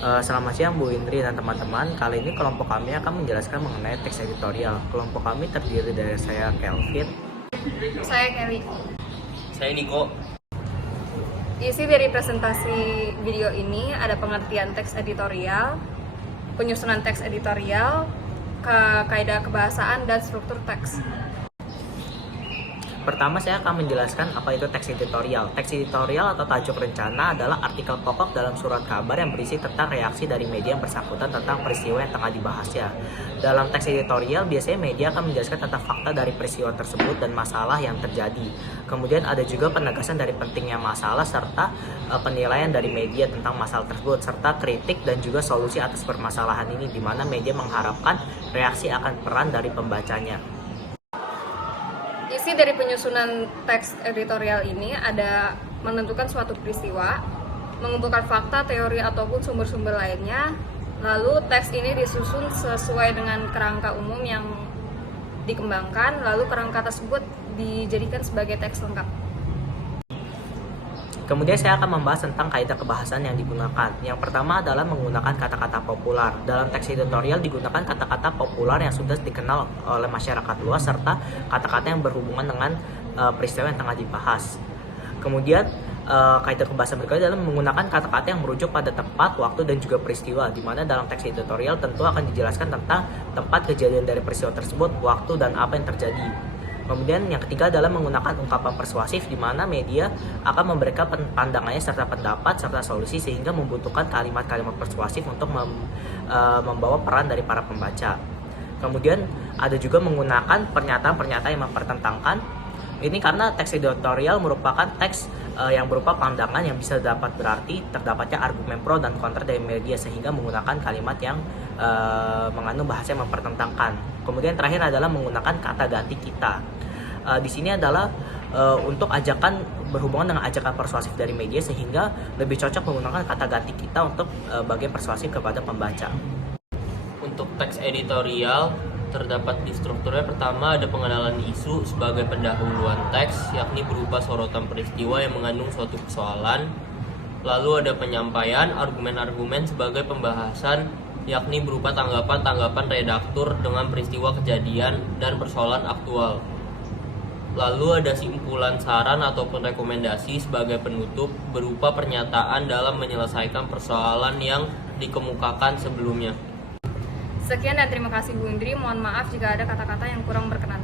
Selamat siang Bu Indri dan teman-teman. Kali ini kelompok kami akan menjelaskan mengenai teks editorial. Kelompok kami terdiri dari saya Kelvin. Saya Kelly. Saya Niko. Isi dari presentasi video ini ada pengertian teks editorial, penyusunan teks editorial, kaidah kebahasaan, dan struktur teks. Pertama, saya akan menjelaskan apa itu teks editorial. Teks editorial atau tajuk rencana adalah artikel pokok dalam surat kabar yang berisi tentang reaksi dari media yang bersangkutan tentang peristiwa yang tengah dibahasnya. Dalam teks editorial, biasanya media akan menjelaskan tentang fakta dari peristiwa tersebut dan masalah yang terjadi. Kemudian ada juga penegasan dari pentingnya masalah serta penilaian dari media tentang masalah tersebut, serta kritik dan juga solusi atas permasalahan ini, di mana media mengharapkan reaksi akan peran dari pembacanya. Isi dari penyusunan teks editorial ini ada menentukan suatu peristiwa, mengumpulkan fakta, teori, ataupun sumber-sumber lainnya. Lalu teks ini disusun sesuai dengan kerangka umum yang dikembangkan, lalu kerangka tersebut dijadikan sebagai teks lengkap. Kemudian saya akan membahas tentang kaidah kebahasaan yang digunakan. Yang pertama adalah menggunakan kata-kata populer. Dalam teks editorial digunakan kata-kata populer yang sudah dikenal oleh masyarakat luas serta kata-kata yang berhubungan dengan peristiwa yang tengah dibahas. Kemudian kaidah kebahasaan berikutnya adalah menggunakan kata-kata yang merujuk pada tempat, waktu, dan juga peristiwa, di mana dalam teks editorial tentu akan dijelaskan tentang tempat kejadian dari peristiwa tersebut, waktu, dan apa yang terjadi. Kemudian yang ketiga adalah menggunakan ungkapan persuasif, di mana media akan memberikan pandangannya serta pendapat serta solusi sehingga membutuhkan kalimat-kalimat persuasif untuk membawa peran dari para pembaca. Kemudian ada juga menggunakan pernyataan-pernyataan yang mempertentangkan. Ini karena teks editorial merupakan teks yang berupa pandangan yang bisa dapat berarti terdapatnya argumen pro dan kontra dari media, sehingga menggunakan kalimat yang mengandung bahasa yang mempertentangkan. Kemudian terakhir adalah menggunakan kata ganti kita. Di sini adalah untuk ajakan berhubungan dengan ajakan persuasif dari media, sehingga lebih cocok menggunakan kata ganti kita untuk bagian persuasif kepada pembaca. Untuk teks editorial terdapat di strukturnya. Pertama ada pengenalan isu sebagai pendahuluan teks, yakni berupa sorotan peristiwa yang mengandung suatu persoalan. Lalu ada penyampaian argumen-argumen sebagai pembahasan, yakni berupa tanggapan-tanggapan redaktur dengan peristiwa kejadian dan persoalan aktual. Lalu ada simpulan saran ataupun rekomendasi sebagai penutup berupa pernyataan dalam menyelesaikan persoalan yang dikemukakan sebelumnya. Sekian dan terima kasih Bu Indri. Mohon maaf jika ada kata-kata yang kurang berkenan.